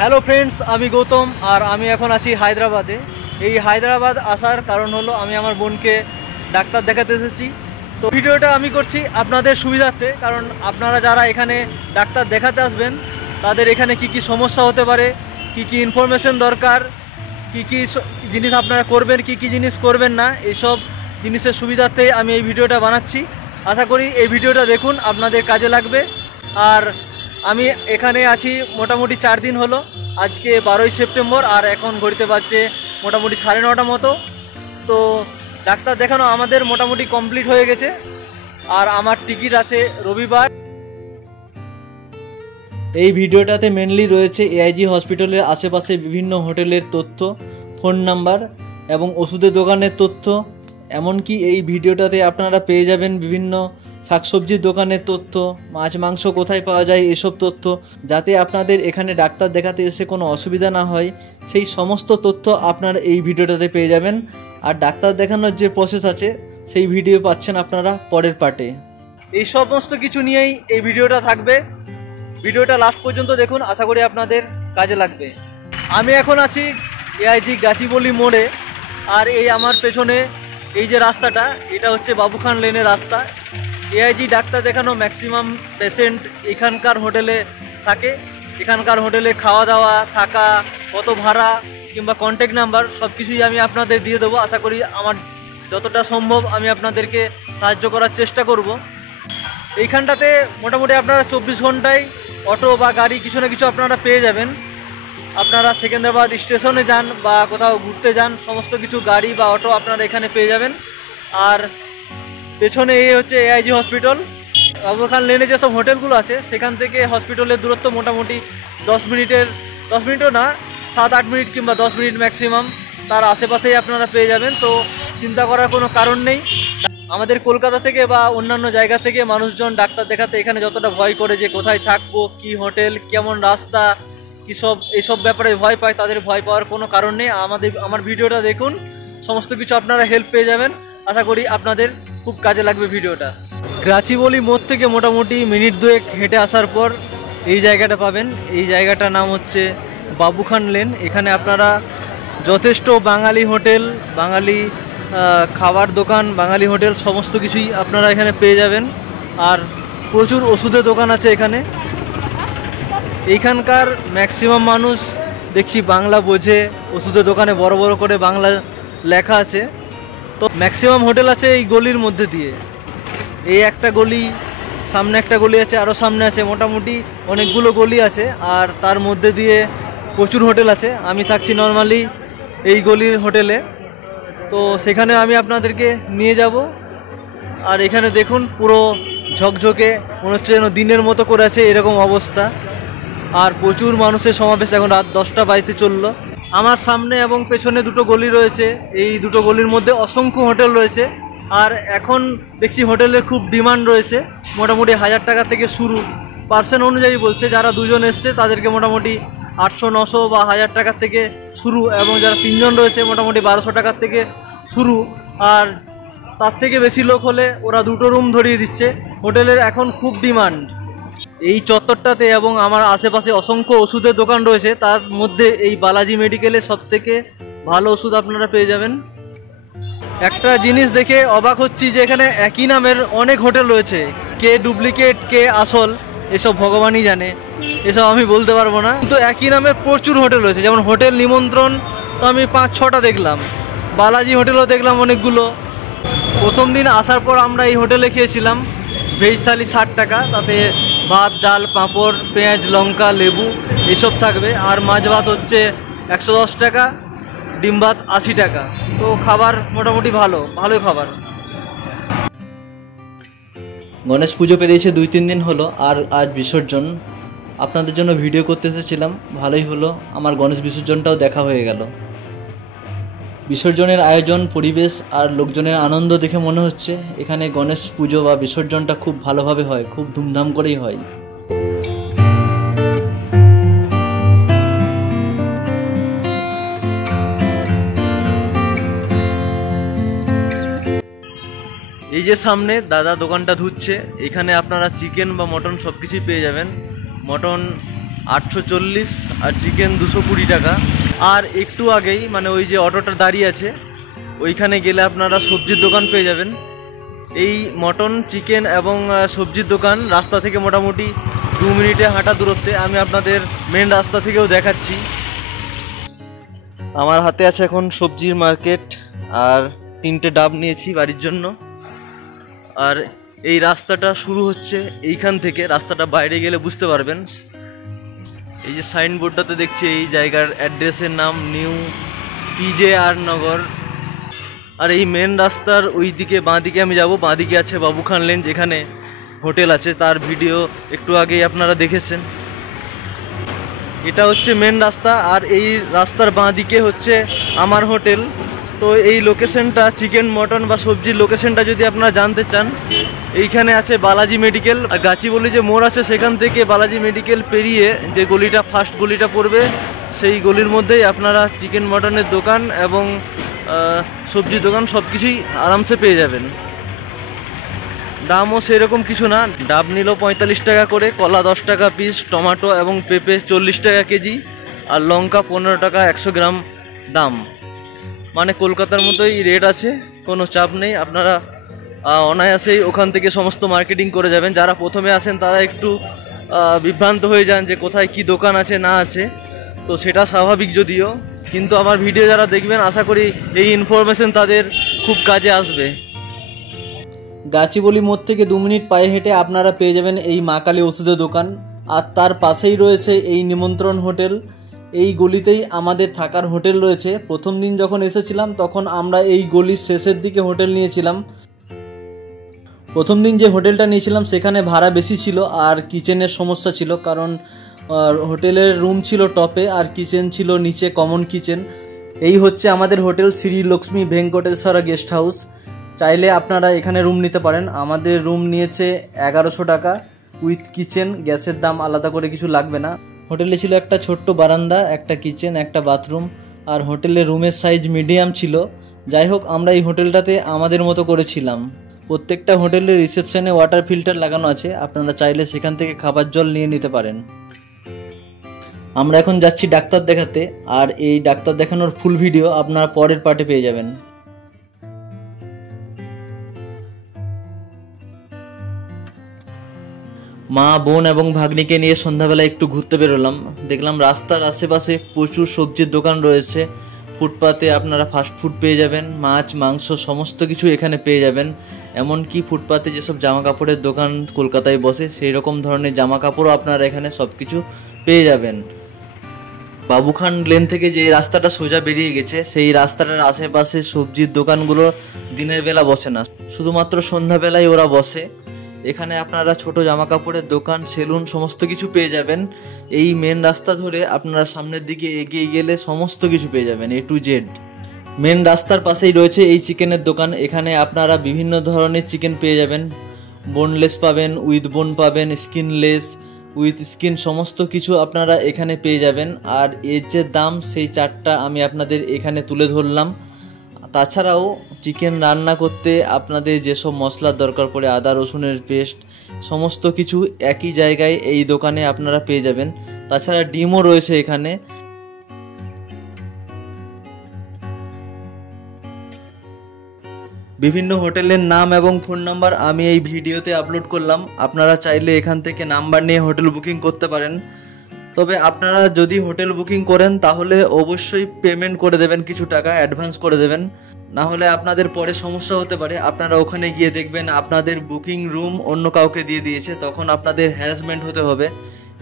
Hello friends, আমি গৌতম আর আমি এখন আছি হায়দ্রাবাদে। এই হায়দ্রাবাদ আসার কারণ হলো আমি আমার বোনকে ডাক্তার দেখাতে এসেছি। তো ভিডিওটা আমি করছি আপনাদের সুবিধার্থে, কারণ আপনারা যারা এখানে ডাক্তার দেখাতে আসবেন তাদের এখানে কি কি সমস্যা হতে পারে, কি কি ইনফরমেশন দরকার, কি কি জিনিস আপনারা করবেন, কি কি জিনিস করবেন না, এইসব জিনিসের সুবিধার্থে আমি এই ভিডিওটা বানাচ্ছি। আশা করি এই ভিডিওটা দেখুন, আপনাদের কাজে লাগবে। আর আমি এখানে আছি মোটামুটি 4 দিন হলো। আজকে 12ই সেপ্টেম্বর আর এখন ঘড়িতে বাজছে মোটামুটি 9:30 মতো। তো ডাক্তার দেখানো আমাদের মোটামুটি কমপ্লিট হয়ে গেছে আর আমার টিকিট আছে রবিবার। এই ভিডিওটাতে মেনলি রয়েছে এআইজি হসপিটালের আশেপাশে বিভিন্ন হোটেলের তথ্য, ফোন নাম্বার এবং ওষুধের দোকানের তথ্য। এমনকি এই ভিডিওটাতে আপনারা পেয়ে যাবেন বিভিন্ন শাকসবজির দোকানের তথ্য, মাছ মাংস কোথায় পাওয়া যায় এসব তথ্য, যাতে আপনাদের এখানে ডাক্তার দেখাতে এসে কোনো অসুবিধা না হয় সেই সমস্ত তথ্য আপনারা এই ভিডিওটাতে পেয়ে যাবেন। আর ডাক্তার দেখানোর যে প্রসেস আছে সেই ভিডিও পাচ্ছেন আপনারা পরের পার্টে। এই সমস্ত কিছু নিয়েই এই ভিডিওটা থাকবে। ভিডিওটা লাস্ট পর্যন্ত দেখুন, আশা করি আপনাদের কাজে লাগবে। আমি এখন আছি এআইজি গাছিবলি মোড়ে, আর এই আমার পেছনে এই যে রাস্তাটা, এটা হচ্ছে বাবুখান লেনের রাস্তা। এআইজি ডাক্তার দেখানো ম্যাক্সিমাম পেশেন্ট এখানকার হোটেলে থাকে। এখানকার হোটেলে খাওয়া দাওয়া, থাকা, কত ভাড়া কিংবা কন্ট্যাক্ট নাম্বার সব কিছুই আমি আপনাদের দিয়ে দেবো। আশা করি আমার যতটা সম্ভব আমি আপনাদেরকে সাহায্য করার চেষ্টা করব। এইখানটাতে মোটামুটি আপনারা 24 ঘন্টায় অটো বা গাড়ি কিছু না কিছু আপনারা পেয়ে যাবেন। আপনারা সেকেন্দ্রাবাদ স্টেশনে যান বা কোথাও ঘুরতে যান, সমস্ত কিছু গাড়ি বা অটো আপনারা এখানে পেয়ে যাবেন। আর পেছনে এই হচ্ছে এআইজি হসপিটাল। বাবুখান লেনে যেসব হোটেলগুলো আছে সেখান থেকে হসপিটালের দূরত্ব মোটামুটি 10 মিনিটও না, 7-8 মিনিট কিংবা 10 মিনিট ম্যাক্সিমাম, তার আশেপাশেই আপনারা পেয়ে যাবেন। তো চিন্তা করার কোনো কারণ নেই। আমাদের কলকাতা থেকে বা অন্যান্য জায়গা থেকে মানুষজন ডাক্তার দেখাতে এখানে যতটা ভয় করে যে কোথায় থাকবো, কি হোটেল, কেমন রাস্তা, কী সব এইসব ব্যাপারে ভয় পায়, তাদের ভয় পাওয়ার কোনো কারণ নেই। আমার ভিডিওটা দেখুন, সমস্ত কিছু আপনারা হেল্প পেয়ে যাবেন। আশা করি আপনাদের খুব কাজে লাগবে ভিডিওটা। গাছিবলি মোড় থেকে মোটামুটি মিনিট 2 হেঁটে আসার পর এই জায়গাটা পাবেন। এই জায়গাটার নাম হচ্ছে বাবুখান লেন। এখানে আপনারা যথেষ্ট বাঙালি হোটেল, বাঙালি খাবার দোকান, বাঙালি হোটেল সমস্ত কিছুই আপনারা এখানে পেয়ে যাবেন। আর প্রচুর ওষুধের দোকান আছে এখানে। এইখানকার ম্যাক্সিমাম মানুষ দেখছি বাংলা বোঝে, ওষুধের দোকানে বড় বড় করে বাংলা লেখা আছে। তো ম্যাক্সিমাম হোটেল আছে এই গলির মধ্যে দিয়ে। এই একটা গলি, সামনে একটা গলি আছে, আরও সামনে আছে, মোটামুটি অনেকগুলো গলি আছে। আর তার মধ্যে দিয়ে প্রচুর হোটেল আছে। আমি থাকছি নর্মালি এই গলির হোটেলে, তো সেখানে আমি আপনাদেরকে নিয়ে যাব। আর এখানে দেখুন পুরো ঝকঝকে, মনে হচ্ছে যেন দিনের মতো করে আছে এরকম অবস্থা। আর প্রচুর মানুষের সমাবেশ। এখন রাত 10টা বাজতে চললো। আমার সামনে এবং পেছনে দুটো গলি রয়েছে। এই দুটো গলির মধ্যে অসংখ্য হোটেল রয়েছে। আর এখন দেখছি হোটেলের খুব ডিমান্ড রয়েছে। মোটামুটি 1000 টাকা থেকে শুরু, পার্সেন্ট অনুযায়ী বলছে। যারা 2 জন এসছে তাদেরকে মোটামুটি 800-900 বা 1000 টাকার থেকে শুরু, এবং যারা 3 জন রয়েছে মোটামুটি 1200 টাকার থেকে শুরু। আর তার থেকে বেশি লোক হলে ওরা 2টো রুম ধরিয়ে দিচ্ছে। হোটেলের এখন খুব ডিমান্ড এই চত্বরটাতে। এবং আমার আশেপাশে অসংখ্য ওষুধের দোকান রয়েছে, তার মধ্যে এই বালাজি মেডিকেলে সবথেকে ভালো ওষুধ আপনারা পেয়ে যাবেন। একটা জিনিস দেখে অবাক হচ্ছি যে এখানে একই নামের অনেক হোটেল রয়েছে। কে ডুপ্লিকেট, কে আসল, এসব ভগবানই জানে, এসব আমি বলতে পারবো না। কিন্তু একই নামের প্রচুর হোটেল রয়েছে। যেমন হোটেল নিমন্ত্রণ তো আমি 5-6টা দেখলাম, বালাজি হোটেলও দেখলাম অনেকগুলো। প্রথম দিন আসার পর আমরা এই হোটেলে খেয়েছিলাম ভেজ থালি 60 টাকা, তাতে ভাত, ডাল, পাঁপড়, পেঁয়াজ, লঙ্কা, লেবু এসব থাকবে। আর মাছ ভাত হচ্ছে 110 টাকা, ডিম ভাত 80 টাকা। তো খাবার মোটামুটি ভালোই খাবার। গণেশ পুজো পেরিয়েছে 2-3 দিন হলো, আর আজ বিসর্জন। আপনাদের জন্য ভিডিও করতে এসেছিলাম, ভালোই হলো, আমার গণেশ বিসর্জনটাও দেখা হয়ে গেল। বিসর্জনের আয়োজন, পরিবেশ আর লোকজনের আনন্দ দেখে মনে হচ্ছে এখানে গণেশ পুজো বা বিসর্জনটা খুব ভালোভাবে হয়, খুব ধুমধাম করেই হয়। এই যে সামনে দাদা দোকানটা ধুচ্ছে, এখানে আপনারা চিকেন বা মটন সব কিছুই পেয়ে যাবেন। মটন 840 আর চিকেন 220 টাকা। আর একটু আগেই মানে ওই যে অটোটা দাঁড়িয়ে আছে ওইখানে গেলে আপনারা সবজির দোকান পেয়ে যাবেন। এই মটন, চিকেন এবং সবজির দোকান রাস্তা থেকে মোটামুটি 2 মিনিটে হাঁটা দূরত্বে। আমি আপনাদের মেন রাস্তা থেকেও দেখাচ্ছি। আমার হাতে আছে এখন সবজির মার্কেট আর 3টে ডাব নিয়েছি বাড়ির জন্য। আর এই রাস্তাটা শুরু হচ্ছে এইখান থেকে, রাস্তাটা বাইরে গেলে বুঝতে পারবেন। এই যে সাইনবোর্ডটাতে দেখছি এই জায়গার অ্যাড্রেসের নাম নিউ PJR নগর। আর এই মেন রাস্তার ওই দিকে বাঁ দিকে আমি যাব, বাঁ দিকে আছে বাবু খান লেন, যেখানে হোটেল আছে, তার ভিডিও একটু আগেই আপনারা দেখেছেন। এটা হচ্ছে মেন রাস্তা আর এই রাস্তার বাঁ দিকে হচ্ছে আমার হোটেল। তো এই লোকেশনটা, চিকেন, মটন বা সবজির লোকেশনটা যদি আপনারা জানতে চান, এইখানে আছে বালাজি মেডিকেল। আর গাছিবলি যে মোড় আছে সেখান থেকে বালাজি মেডিকেল পেরিয়ে যে গলিটা, ফার্স্ট গলিটা পড়বে, সেই গলির মধ্যেই আপনারা চিকেন মটনের দোকান এবং সবজির দোকান সব কিছুই আরামসে পেয়ে যাবেন। দামও সেরকম কিছু না, ডাব নিল 45 টাকা করে, কলা 10 টাকা পিস, টমেটো এবং পেঁপে 40 টাকা কেজি, আর লঙ্কা 15 টাকা 100 গ্রাম দাম। মানে কলকাতার মতোই রেট আছে, কোনো চাপ নেই। আপনারা অনায়াসেই ওখান থেকে সমস্ত মার্কেটিং করে যাবেন। যারা প্রথমে আসেন তারা একটু বিভ্রান্ত হয়ে যান যে কোথায় কি দোকান আছে না আছে, তো সেটা স্বাভাবিক যদিও, কিন্তু আমার ভিডিও যারা দেখবেন আশা করি এই ইনফরমেশন তাদের খুব কাজে আসবে। গাছিবলি মোড় থেকে 2 মিনিট পায়ে হেঁটে আপনারা পেয়ে যাবেন এই মা কালী ওষুধের দোকান। আর তার পাশেই রয়েছে এই নিমন্ত্রণ হোটেল। এই গলিতেই আমাদের থাকার হোটেল রয়েছে। প্রথম দিন যখন এসেছিলাম তখন আমরা এই গলির শেষের দিকে হোটেল নিয়েছিলাম। প্রথম দিন যে হোটেলটা নিয়েছিলাম সেখানে ভাড়া বেশি ছিল আর কিচেনের সমস্যা ছিল, কারণ হোটেলের রুম ছিল টপে আর কিচেন ছিল নিচে, কমন কিচেন। এই হচ্ছে আমাদের hotel Shri Lakshmi Venkateswara guest house. চাইলে আপনারা এখানে রুম নিতে পারেন। আমাদের রুম নিয়েছে 1100 টাকা উইথ কিচেন, গ্যাসের দাম আলাদা করে কিছু লাগবে না। হোটেলে ছিল একটা ছোট্ট বারান্দা, একটা কিচেন, একটা বাথরুম, আর হোটেলের রুমের সাইজ মিডিয়াম ছিল। যাই হোক, আমরা এই হোটেলটাতে আমাদের মতো করেছিলাম। প্রত্যেকটা হোটেলের রিসেপশনে ওয়াটার ফিল্টার লাগানো আছে, আপনারা চাইলে সেখান থেকে খাবার জল নিয়ে নিতে পারেন। আমরা এখন যাচ্ছি ডাক্তার দেখাতে, আর এই ডাক্তার দেখানোর ফুল ভিডিও আপনারা পরের পার্টে পেয়ে যাবেন। মা, বোন এবং ভাগ্নিকে নিয়ে সন্ধ্যাবেলা একটু ঘুরতে বেরোলাম। দেখলাম রাস্তার আশেপাশে প্রচুর সবজির দোকান রয়েছে। ফুটপাতে আপনারা ফাস্টফুড পেয়ে যাবেন, মাছ, মাংস সমস্ত কিছু এখানে পেয়ে যাবেন। এমনকি ফুটপাতে যেসব জামা কাপড়ের দোকান কলকাতায় বসে সেই রকম ধরনের জামা কাপড়ও আপনারা এখানে সব কিছু পেয়ে যাবেন। বাবুখান লেন থেকে যে রাস্তাটা সোজা বেরিয়ে গেছে, সেই রাস্তাটার আশেপাশে সবজির দোকানগুলো দিনের বেলা বসে না, শুধুমাত্র সন্ধ্যাবেলায় ওরা বসে। এখানে আপনারা ছোট জামা কাপড়ের দোকান, সেলুন সমস্ত কিছু পেয়ে যাবেন। এই মেন রাস্তা ধরে আপনারা সামনের দিকে এগিয়ে গেলে সমস্ত কিছু পেয়ে যাবেন, A to Z। মেন রাস্তার পাশেই রয়েছে এই চিকেনের দোকান। এখানে আপনারা বিভিন্ন ধরনের চিকেন পেয়ে যাবেন। বোনলেস পাবেন, উইথ বোন পাবেন, স্কিনলেস, উইথ স্কিন, সমস্ত কিছু আপনারা এখানে পেয়ে যাবেন। আর এর যে দাম, সেই চার্টটা আমি আপনাদের এখানে তুলে ধরলাম। তাছাড়াও চিকেন রান্না করতে আপনাদের যেসব মশলার দরকার পড়ে, আদা রসুনের পেস্ট, সমস্ত কিছু একই জায়গায় এই দোকানে আপনারা পেয়ে যাবেন। তাছাড়া ডিমও রয়েছে এখানে। বিভিন্ন হোটেলের নাম এবং ফোন নাম্বার আমি এই ভিডিওতে আপলোড করলাম। আপনারা চাইলে এখান থেকে নাম্বার নিয়ে হোটেল বুকিং করতে পারেন। তবে আপনারা যদি হোটেল বুকিং করেন তাহলে অবশ্যই পেমেন্ট করে দেবেন, কিছু টাকা অ্যাডভান্স করে দেবেন, না হলে আপনাদের পরে সমস্যা হতে পারে। আপনারা ওখানে গিয়ে দেখবেন আপনাদের বুকিং রুম অন্য কাউকে দিয়ে দিয়েছে, তখন আপনাদের হ্যারাসমেন্ট হতে হবে।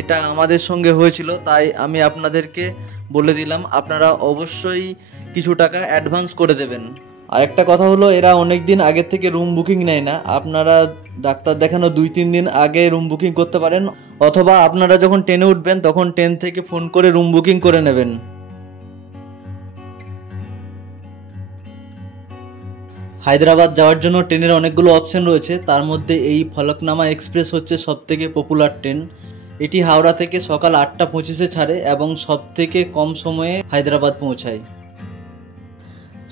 এটা আমাদের সঙ্গে হয়েছিল, তাই আমি আপনাদেরকে বলে দিলাম আপনারা অবশ্যই কিছু টাকা অ্যাডভান্স করে দেবেন। আরেকটা কথা হলো, এরা অনেক দিন আগের থেকে রুম বুকিং নেয় না। আপনারা ডাক্তার দেখানো 2-3 দিন আগে রুম বুকিং করতে পারেন, অথবা আপনারা যখন ট্রেনে উঠবেন তখন ট্রেন থেকে ফোন করে রুম বুকিং করে নেবেন। হায়দ্রাবাদ যাওয়ার জন্য ট্রেনের অনেকগুলো অপশন রয়েছে, তার মধ্যে এই ফলকনামা এক্সপ্রেস হচ্ছে সবথেকে পপুলার ট্রেন। এটি হাওড়া থেকে সকাল 8:25-এ ছাড়ে এবং সবথেকে কম সময়ে হায়দ্রাবাদ পৌঁছায়।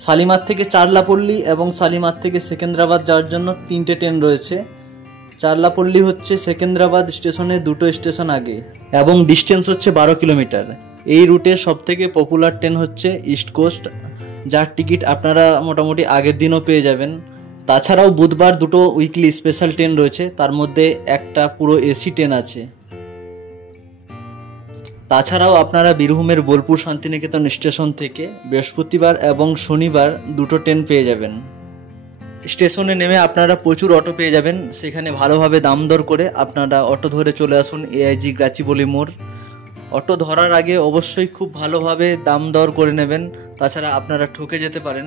শালিমার থেকে চারলাপল্লী এবং শালিমার থেকে সেকেন্দ্রাবাদ যাওয়ার জন্য 3টে ট্রেন রয়েছে। চারলাপল্লী হচ্ছে সেকেন্দ্রাবাদ স্টেশনে 2টো স্টেশন আগে এবং ডিস্টেন্স হচ্ছে 12 কিলোমিটার। এই রুটে সবথেকে পপুলার ট্রেন হচ্ছে ইস্ট কোস্ট, যার টিকিট আপনারা মোটামুটি আগের দিনও পেয়ে যাবেন। তাছাড়াও বুধবার 2টো উইকলি স্পেশাল ট্রেন রয়েছে, তার মধ্যে একটা পুরো এসি ট্রেন আছে। তাছাড়াও আপনারা বীরভূমের বোলপুর শান্তিনিকেতন স্টেশন থেকে বৃহস্পতিবার এবং শনিবার 2টো ট্রেন পেয়ে যাবেন। স্টেশনে নেমে আপনারা প্রচুর অটো পেয়ে যাবেন, সেখানে ভালোভাবে দাম দর করে আপনারা অটো ধরে চলে আসুন এআইজি গাচিবলি মোড়। অটো ধরার আগে অবশ্যই খুব ভালোভাবে দাম দর করে নেবেন, তাছাড়া আপনারা ঠকে যেতে পারেন।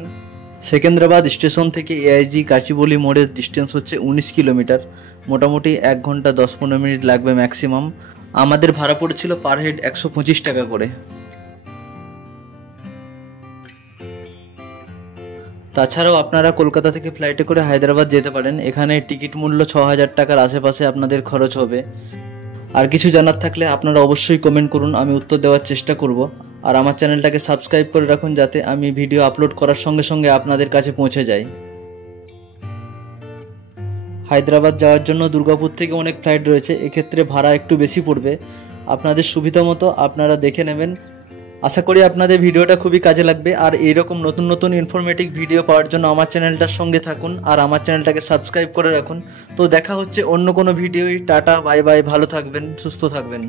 সেকেন্দ্রাবাদ স্টেশন থেকে এআইজি গাচিবলি মোড়ের ডিস্টেন্স হচ্ছে 19 কিলোমিটার, মোটামুটি 1 ঘন্টা 10-15 মিনিট লাগবে ম্যাক্সিমাম। আমাদের ভাড়া পড়েছিল পার হেড 125 টাকা করে। তাছাড়াও আপনারা কলকাতা থেকে ফ্লাইটে করে হায়দ্রাবাদ যেতে পারেন, এখানে টিকিট মূল্য 6000 টাকার আশেপাশে আপনাদের খরচ হবে। আর কিছু জানার থাকলে আপনারা অবশ্যই কমেন্ট করুন, আমি উত্তর দেওয়ার চেষ্টা করব। আর আমার চ্যানেলটাকে সাবস্ক্রাইব করে রাখুন যাতে আমি ভিডিও আপলোড করার সঙ্গে সঙ্গে আপনাদের কাছে পৌঁছে যায়। হায়দ্রাবাদ যাওয়ার জন্য দুর্গাপুর থেকে অনেক ফ্লাইট রয়েছে, এক্ষেত্রে ভাড়া একটু বেশি পড়বে, আপনাদের সুবিধা মতো আপনারা দেখে নেবেন। আশা করি আপনাদের ভিডিওটা খুবই কাজে লাগবে। আর এইরকম নতুন নতুন ইনফরমেটিভ ভিডিও পাওয়ার জন্য আমার চ্যানেলটার সঙ্গে থাকুন আর আমার চ্যানেলটাকে সাবস্ক্রাইব করে রাখুন। তো দেখা হচ্ছে অন্য কোনো ভিডিওয়। টাটা, বাই বাই, ভালো থাকবেন, সুস্থ থাকবেন।